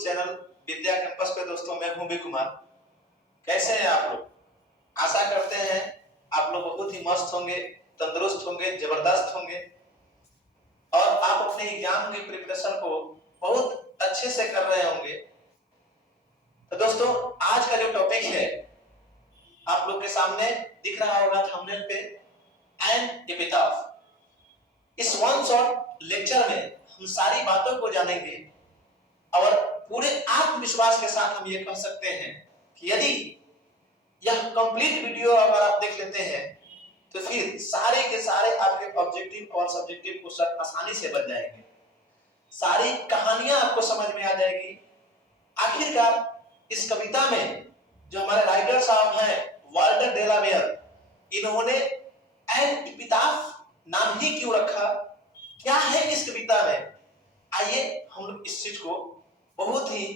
Channel विद्या campus पे दोस्तों मैं हूं बी कुमार। कैसे हैं आप लोग? आशा करते हैं आप लोग बहुत ही मस्त होंगे, तंदुरुस्त होंगे, जबरदस्त होंगे और आप अपने एग्जाम की प्रिपरेशन को बहुत अच्छे से कर रहे होंगे। तो दोस्तों आज का जो टॉपिक है आप लोग के सामने दिख रहा होगा थंबनेल पे, एन एपिटाफ। इस वन शॉट लेक्चर में हम सारी बातों को जानेंगे और पूरे आत्मविश्वास के साथ हम ये कह सकते हैं कि यदि यह कंप्लीट वीडियो अगर आप देख लेते हैं तो फिर सारे के सारे आपके ऑब्जेक्टिव और सब्जेक्टिव क्वेश्चन आसानी से बन जाएंगे। सारी कहानियां आपको समझ में आ जाएगी। आखिरकार इस कविता में जो हमारे राइटर साहब हैं वाल्टर डेलावेयर, इन्होंने एन एपिटाफ नाम ही क्यों रखा, क्या है इस कविता में, आइए हम लोग इस चीज को बहुत ही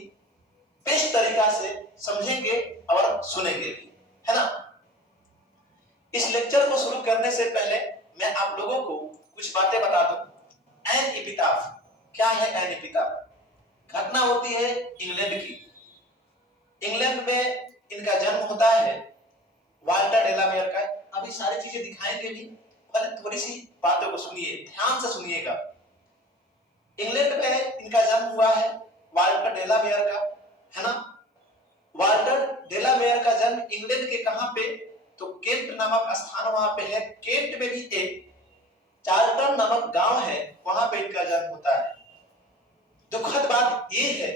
बेस्ट तरीका से समझेंगे और सुनेंगे, है ना। इस लेक्चर को शुरू करने से पहले मैं आप लोगों को कुछ बातें बता दूं। एन एपिटाफ क्या है? एन एपिटाफ घटना होती है इंग्लैंड की। इंग्लैंड में इनका जन्म होता है वाल्टर डेलावेयर का। अभी सारी चीजें दिखाएंगे भी, पहले थोड़ी सी बातों को सुनिए, ध्यान से सुनिएगा। इंग्लैंड में इनका जन्म हुआ है वाल्टर डेलावेयर का, है ना। वाल्टर डेलावेयर का जन्म इंग्लैंड के कहां पे, तो केंट नामक स्थान वहां पे है। केंट में भी एक चार्ल्टन नामक गांव है, वहां पे इनका जन्म होता है। दुखद बात ये है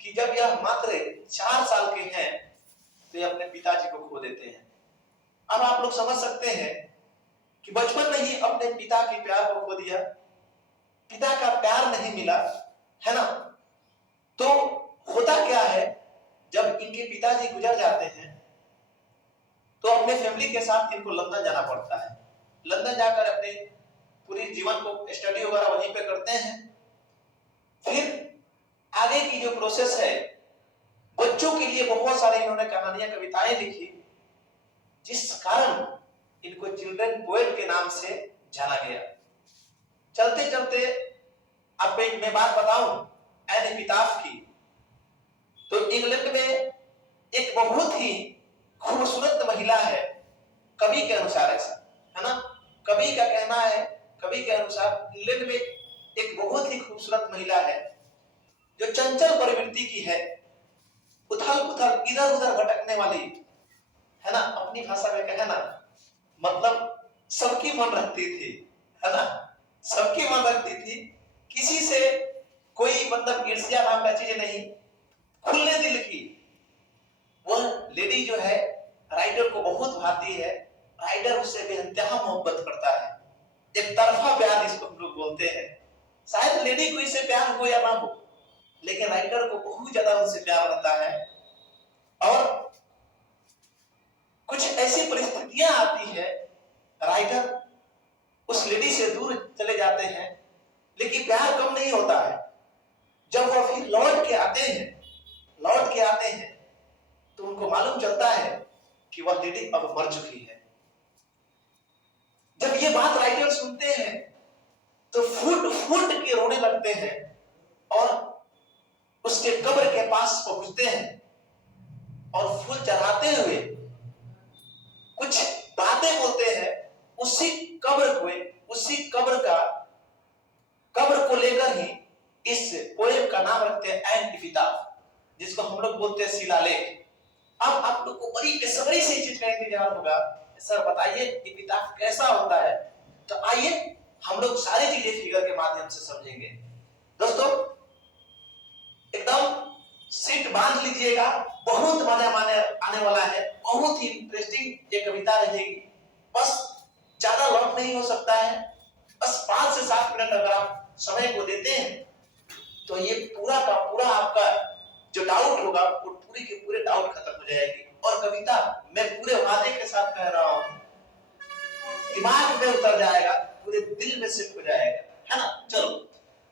कि जब यह मात्र 4 साल के हैं तो ये अपने पिताजी को खो देते हैं। अब आप लोग समझ सकते हैं कि बचपन में ही अपने पिता के प्यार को खो दिया, पिता का प्यार नहीं मिला, है ना। तो होता क्या है, जब इनके पिताजी गुजर जाते हैं तो अपने फैमिली के साथ इनको लंदन जाना पड़ता है। लंदन जाकर अपने पूरी जीवन को स्टडी वगैरह वहीं पे करते हैं। फिर आगे की जो प्रोसेस है, बच्चों के लिए बहुत सारे इन्होंने कहानियां, कविताएं लिखी, जिस कारण इनको चिल्ड्रन पोएट के नाम से जाना गया। चलते चलते आपको एक मैं बात बताऊं एन एपिटाफ की, तो इंग्लैंड में एक बहुत ही खूबसूरत महिला है, कवि के अनुसार ऐसा, है ना। कवि का कहना है, कवि के अनुसार इंग्लैंड में एक बहुत ही खूबसूरत महिला है जो चंचल प्रवृत्ति की है, उथल पुथल इधर उधर भटकने वाली, है ना। अपनी भाषा में कहे ना, मतलब सबकी मन रखती थी, है ना, सबकी मन रखती थी, किसी से कोई मतलब ईर्ष्या नाम का चीज नहीं, खुले दिल की। वह लेडी जो है राइडर को बहुत भाती है, राइडर उससे बेइंतहा मोहब्बत करता है, एक तरफा प्यार जिसको हम लोग बोलते हैं। शायद लेडी को इससे प्यार हो या ना हो, लेकिन राइडर को बहुत ज्यादा उनसे प्यार रहता है। और कुछ ऐसी परिस्थितियां आती है, राइडर उस लेडी से दूर चले जाते हैं, लेकिन प्यार कम नहीं होता है। जब वह फिर लौट के आते हैं तो उनको मालूम चलता है कि वह लेडी अब मर चुकी है। जब ये बात राइटर सुनते हैं तो फूट फूट के रोने लगते हैं और उसके कब्र के पास पहुंचते हैं और फूल चढ़ाते हुए कुछ बातें बोलते हैं। उसी कब्र को लेकर ही इस पोएम का नाम रखते हैं एन एपिटाफ, जिसको हम लोग बोलते हैं शिलालेख। अब आप लोग को बड़ी बेसब्री से इस चीज का इंतजार होगा, सर बताइए एपिटाफ कैसा होता है। तो आइए हम लोग सारी चीजें फिगर के माध्यम से समझेंगे। दोस्तों एकदम सीट बांध लीजिएगा, बहुत मजा आने वाला है, बहुत ही इंटरेस्टिंग ये कविता रहेगी। बस ज्यादा लॉन्ग नहीं हो सकता है, बस 5 से 7 मिनट अगर आप समय को देते हैं तो ये पूरा का पूरा आपका जो डाउट होगा वो पूरी के पूरे डाउट खत्म हो जाएगी। और कविता मैं पूरे वादे के साथ कह रहा हूं, दिमाग में उतर जाएगा, पूरे दिल में सेट हो जाएगा, है ना। चलो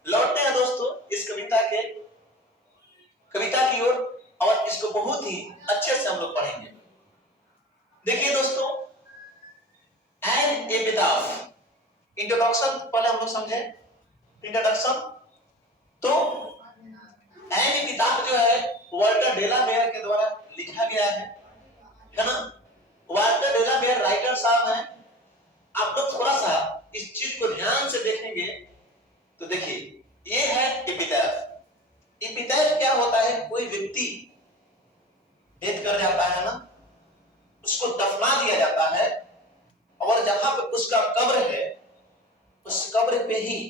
लौटते हैं दोस्तों इस कविता की ओर और इसको बहुत ही अच्छे से हम लोग पढ़ेंगे। देखिए दोस्तों, एन एपिटाफ, इंट्रोडक्शन पहले हम लोग समझे। इंट्रोडक्शन तो एन किताब जो है वाल्टर डेलामेयर के द्वारा लिखा गया है ना। वाल्टर डेलामेयर राइटर साहब हैं। आप लोग थोड़ा सा इस चीज को ध्यान से देखेंगे तो देखिए, ये है एपिटैफ। एपिटैफ क्या होता है? कोई व्यक्ति डेथ कर जाता है ना, उसको दफना दिया जाता है और जहां पे उसका कब्र है उस कब्र पे ही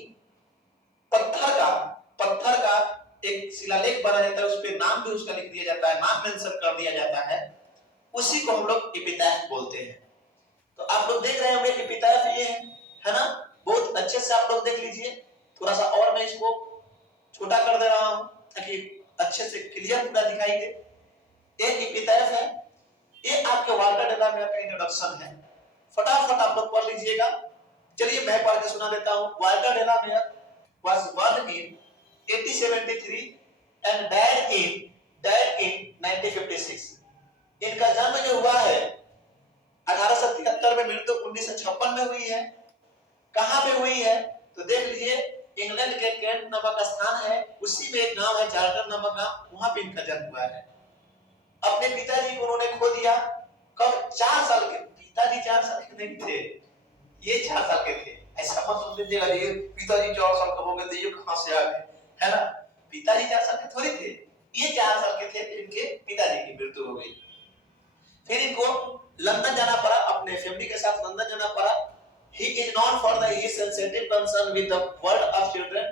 पत्थर का एक शिलालेख बना जाता है, उस पे नाम भी उसका लिख दिया जाता है, नाम मेंशन कर दिया जाता है, उसी को हम लोग एपिटैफ बोलते हैं। तो आप लोग देख रहे होंगे एपिटैफ ये है ना, बहुत अच्छे से आप लोग देख लीजिए। थोड़ा सा और मैं इसको छोटा कर दे रहा हूं ताकि अच्छे से क्लियर पूरा दिखाई दे। ये एपिटैफ है, ये आपके वाल्टर डेलामेयर का इंट्रोडक्शन है। फटाफट आप लोग पढ़ लीजिएगा। चलिए मैं पढ़ के सुना देता हूं। Walter de la Mare was born in 1873 and died in 1956। इनका जन्म जो हुआ है 1873 में, मृत्यु 1956 में हुई है। कहां पे हुई है तो देख लीजिए, इंग्लैंड के कैंट नामक स्थान है, उसी में एक गांव है चार्टर नामक गांव, वहां पे इनका जन्म हुआ है। अपने पिताजी को उन्होंने खो दिया कब? 4 साल के। पिताजी 4 साल के नहीं थे, ये 4 साल के थे। ऐसा मत समझ लीजिएगा ये पिताजी 4 साल का हो गए थे, ये कहां से आ गए, है ना। पिताजी 4 साल के थोड़ी थे, ये 4 साल के थे, इनके पिताजी की मृत्यु हो गई। फिर इनको लंदन जाना पड़ा, अपने फैमिली के साथ लंदन जाना पड़ा। He is known for his sensitive concern with the world of children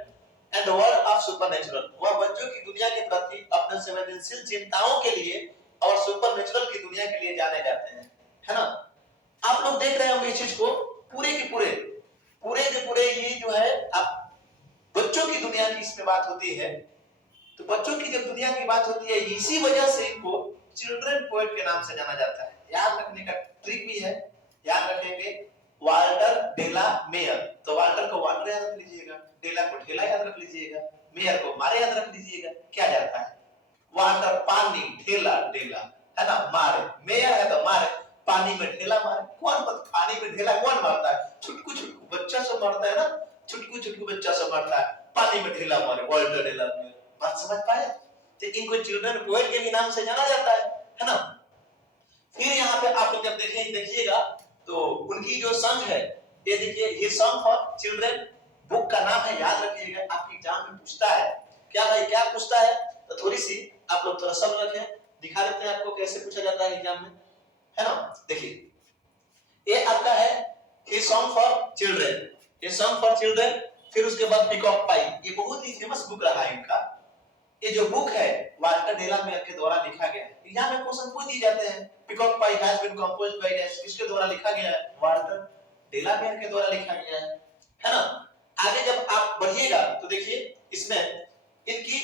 and the world of supernatural। वह बच्चों की दुनिया के प्रति अपने संवेदनशील चिंताओं के लिए और सुपरनेचुरल की दुनिया के लिए जाने जाते हैं, है ना। आप लोग देख रहे होंगे इस चीज को, पूरे के पूरे ये जो है आप बच्चों की दुनिया की इसमें बात होती है। तो बच्चों की जब दुनिया की बात होती है, इसी वजह से इनको चिल्ड्रन पोएट के नाम से जाना जाता है। याद रखने का ट्रिक भी है, याद रखेंगे वाल्टर डेलामेयर। तो वाल्टर को वाल्टर याद रख लीजिएगा, डेला को ढेला याद रख लीजिएगा, मेयर को मारे याद रख लीजिएगा। क्या जाता है? वाल्टर पानी, ढेला डेला, है ना, मारे। मेयर है तो मारे, पानी में ढेला मारे। कौन पानी में ढेला कौन मारता है? छुटकू बच्चा सब मारता है ना, छुटकू बच्चा सब मारता है, पानी में ढेला मारे। वाल्टर डेलामेयर, बात समझ पाए? तो इनको चिल्ड्रन पोएट के भी नाम से जाना जाता है ना। फिर यहाँ पे आप लोग जब देखिएगा तो उनकी जो संघ है, ये देखिए, ये संघ फॉर चिल्ड्रन बुक का नाम है, याद रखिएगा। आपके एग्जाम में पूछता है क्या भाई, क्या पूछता है? तो थोड़ी सी आप लोग थोड़ा सब रखें, दिखा देते हैं आपको कैसे पूछा जाता है एग्जाम में, है ना। देखिए, ये आपका है ये सॉन्ग फॉर चिल्ड्रन, ये सॉन्ग फॉर चिल्ड्रन। फिर उसके बाद पीकॉक पाई, ये बहुत ही फेमस बुक रहा है इनका। ये जो बुक है वाल्टर डेलामेयर के द्वारा लिखा गया है। एग्जाम में क्वेश्चन पूछ दिए जाते हैं, Peacock Pie has been composed by dash, किसके द्वारा लिखा गया है? वाल्टर डेलामेयर के द्वारा लिखा गया है ना। आगे जब आप बढ़िएगा तो देखिए इसमें इनकी,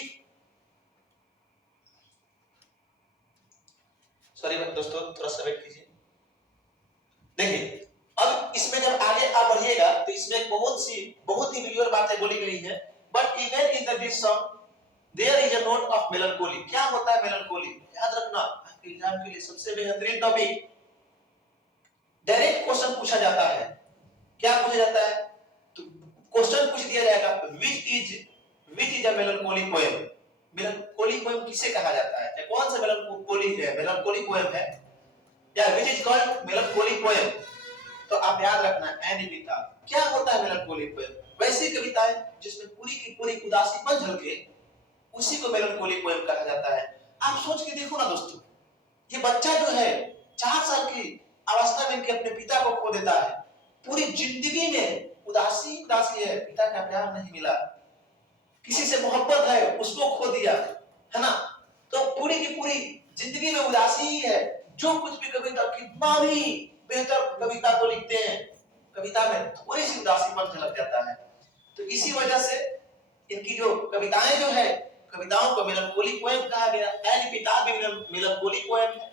सॉरी दोस्तों थोड़ा सा वेट कीजिए। देखिए अब इसमें जब आगे आप बढ़िएगा तो इसमें बहुत ही मिलियन बातें बोली गई है। But even in this song there is a note of melancholy. क्या होता है मेलंकोली? याद रखना, आपके एग्जाम के लिए सबसे बेहतरीन टॉपिक। डायरेक्ट क्वेश्चन पूछा जाता है। क्या पूछा जाता है? तो क्वेश्चन पूछ दिया जाएगा, which is a melancholy poem. Melancholy poem किसे कहा जाता है? कौन सा मेलंकोली है? मेलंकोली पोएम है या व्हिच इज कॉल्ड मेलंकोली पोएम। तो आप याद रखना, एनिमिता। क्या होता है मेलंकोली पोएम? वैसी कविताएं जिसमें पूरी की पूरी उदासीपन झलके, उसी को मेलंकोली पोएम कहा जाता है। आप सोच के देखो ना दोस्तों, ये बच्चा जो है 4 साल की अवस्था में इनके अपने पिता को खो देता है। पूरी जिंदगी में उदासी है, पिता का प्यार नहीं मिला, किसी से मोहब्बत है उसको खो दिया, है ना। तो पूरी की पूरी जिंदगी में उदासी ही है। जो कुछ भी कविता, कितना भी बेहतर कविता तो लिखते हैं, कविता में थोड़ी सी उदासीपन झलक जाता है। तो इसी वजह से इनकी जो कविताएं जो है, कविताओं को मेलंकोली पोएम कहा गया। एनिमिता भी मेलंकोली पोएम है।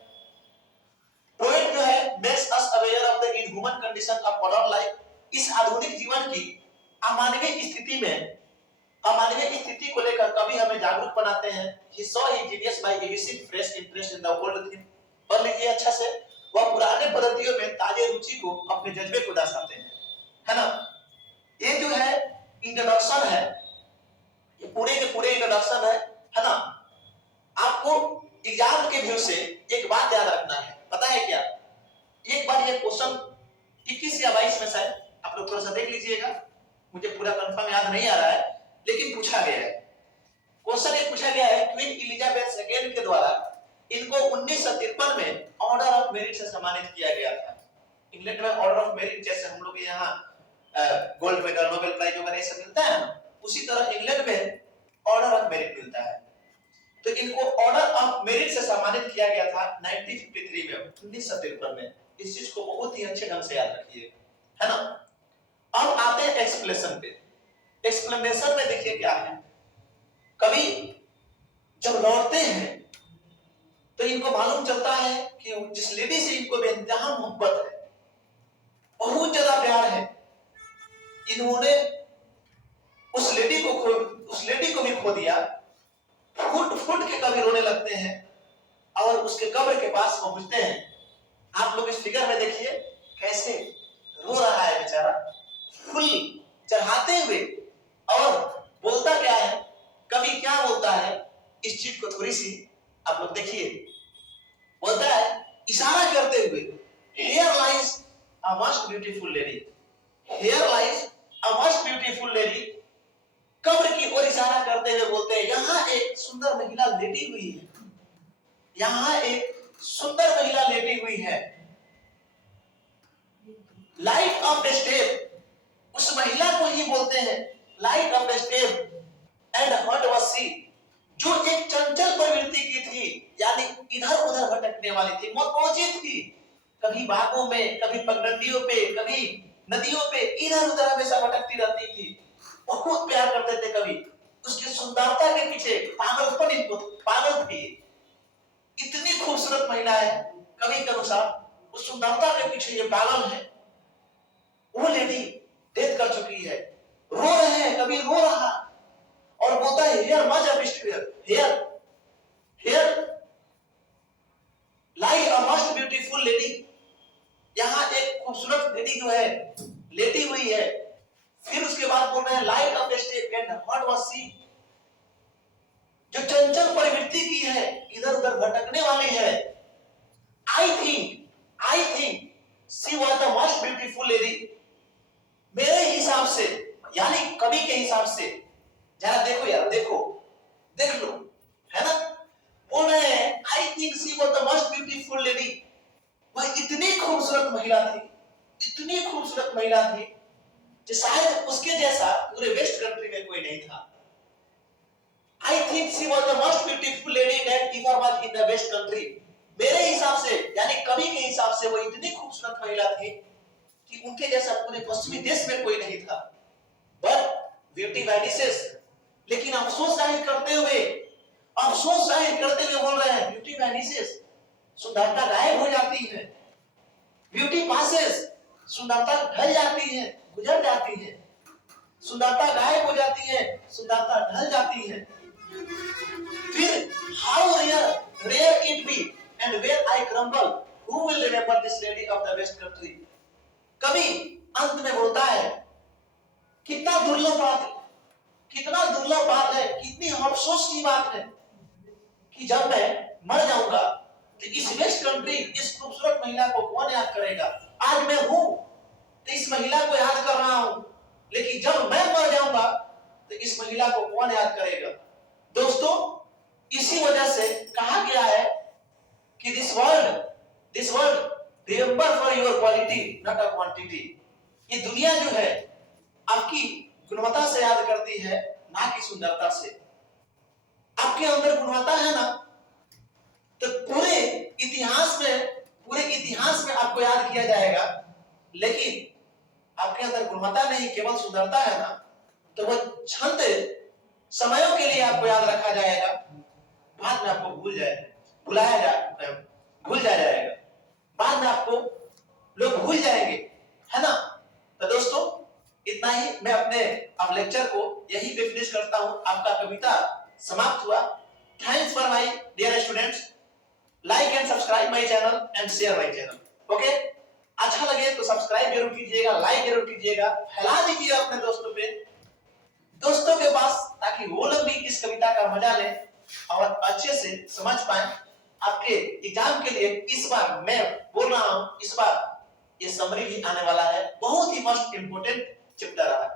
पोएट जो है makes us aware of the inhuman condition of modern life. इस आधुनिक जीवन की अमानवीय स्थिति को लेकर कभी हमें जागरूक बनाते हैं। He saw his genius by evincing fresh interest in the old thing। पढ़ लीजिए अच्छा से। वह पुराने पद्धतियों में ताजे रुचि को, अपने जज्बे को दर्शाते हैं, है ना। ये जो है इंट्रोडक्शन है, ये पूरे के पूरे इंट्रोडक्शन है ना। लीजिएगा, मुझे पूरा कंफर्म याद नहीं आ रहा है, लेकिन पूछा गया है। क्वेश्चन ये पूछा गया है, क्वीन एलिजाबेथ सेकेंड के द्वारा इनको 1953 में ऑर्डर ऑफ मेरिट से सम्मानित किया गया था। इंग्लैंड में ऑर्डर ऑफ मेरिट जैसे हम लोग यहाँ गोल्ड मेडल, नोबेल प्राइज वगैरह ये सब मिलता है ना, उसी तरह इंग्लैंड में ऑर्डर ऑफ मेरिट मिलता है। तो इनको ऑर्डर ऑफ मेरिट से सम्मानित किया गया था 1953 में, 1953 में। इस चीज को बहुत ही अच्छे ढंग से याद रखिए, है ना। अब आते हैं एक्सप्लेनेशन पे। एक्सप्लेनेशन में देखिए क्या है, कभी जब लौटते हैं तो इनको मालूम चलता है कि जिस लेडी से इनको बेइंतहा मोहब्बत है, बहुत ज्यादा प्यार है, इन्होंने उस लेडी को भी खो दिया। फुट फुट के कभी रोने लगते हैं और उसके कब्र के पास पहुंचते हैं। आप लोग इस फिगर में देखिए कैसे रो रहा है बेचारा, फूल चढ़ाते हुए। और बोलता क्या है, कभी क्या बोलता है, इस चीज को थोड़ी सी आप लोग देखिए। बोलता है इशारा करते हुए, here lies a most beautiful lady, here lies a most beautiful lady. कब्र की ओर इशारा करते हुए बोलते हैं यहाँ एक सुंदर महिला लेटी हुई है, यहाँ एक सुंदर महिला लेटी हुई है। लाइट ऑफ द स्टेप, उस महिला को ही बोलते हैं light of the step. And heart was she, जो एक चंचल प्रवृत्ति की थी, यानी इधर उधर भटकने वाली थी, मोची थी, कभी बागों में, कभी पगडंडियों पे, कभी नदियों पे, इधर उधर हमेशा भटकती रहती थी। बहुत प्यार करते थे, कभी उसकी सुंदरता के पीछे पागलपन, इनको पागल थी। इतनी खूबसूरत महिला है, कवि के अनुसार उस सुंदरता के पीछे ये पागल है। वो लेडी डेथ कर चुकी है, रो रहे हैं, कभी रो रहा और बोलता है हियर मच अपिस्टियर, here lie a most beautiful lady, यहाँ एक खूबसूरत लेडी जो है लेटी हुई है। फिर उसके बाद बोल रहे हैं light of the step and heart was she, जो चंचल प्रवृत्ति की है, इधर उधर भटकने वाली है। I think she was the most beautiful lady, मेरे हिसाब से, यानी कवि के हिसाब से। जरा देखो यार, देख लो, है ना। बोल रहे हैं I think she was the most beautiful lady, वह इतनी खूबसूरत महिला थी, इतनी खूबसूरत महिला थी कि शायद उसके जैसा पूरे वेस्ट कंट्री में कोई नहीं था। I think she was the most beautiful lady that ever was in the West country. मेरे हिसाब से, यानी कवि के हिसाब से, वो इतनी खूबसूरत महिला थी कि उनके जैसा पूरे पश्चिमी देश में कोई नहीं था। But beauty vanishes, लेकिन अफसोस जाहिर करते हुए बोल रहे हैं ब्यूटी vanishes, सुंदरता गायब हो जाती है। ब्यूटी passes, सुंदरता ढल जाती है, गुजर जाती है। सुंदरता गायब हो जाती है, सुंदरता ढल जाती है। फिर how rare it be and where I crumble, who will remember this lady of the West country? कवि अंत में बोलता है कितना दुर्लभ बात है, कितनी अफसोस की बात है कि जब मैं मर जाऊंगा तो इस वेस्ट कंट्री, इस खूबसूरत महिला को कौन याद करेगा। आज मैं हूं तो इस महिला को याद कर रहा हूं, लेकिन जब मैं मर जाऊंगा तो इस महिला को कौन याद करेगा। दोस्तों, इसी वजह से कहा गया है कि this world remember for your quality not a quantity. ये दुनिया जो है आपकी गुणवत्ता से याद करती है, ना कि सुंदरता से। आपके अंदर गुणवत्ता है ना, तो पूरे इतिहास में आपको याद किया जाएगा। लेकिन आपके अंदर गुणवत्ता नहीं, केवल सुंदरता है ना, तो वो क्षण समयों के लिए आपको याद रखा जाएगा, बाद में आपको भूल जाया जाएगा, बाद में आपको लोग भूल जाएंगे, है ना। तो दोस्तों, इतना ही मैं अपने अब लेक्चर को यही पे फिनिश करता हूं। आपका कविता समाप्त हुआ। Thanks for my dear students, like and subscribe my channel and share my channel. Okay, अच्छा लगे तो सब्सक्राइब जरूर कीजिएगा, लाइक जरूर कीजिएगा, फैला दीजिए अपने दोस्तों के पास, ताकि वो लोग भी इस कविता का मजा लें और अच्छे से समझ पाए। आपके एग्जाम के लिए इस बार मैं बोल रहा हूं, इस बार ये समरी भी आने वाला है, बहुत ही मोस्ट इंपोर्टेंट चिपटा रहा है।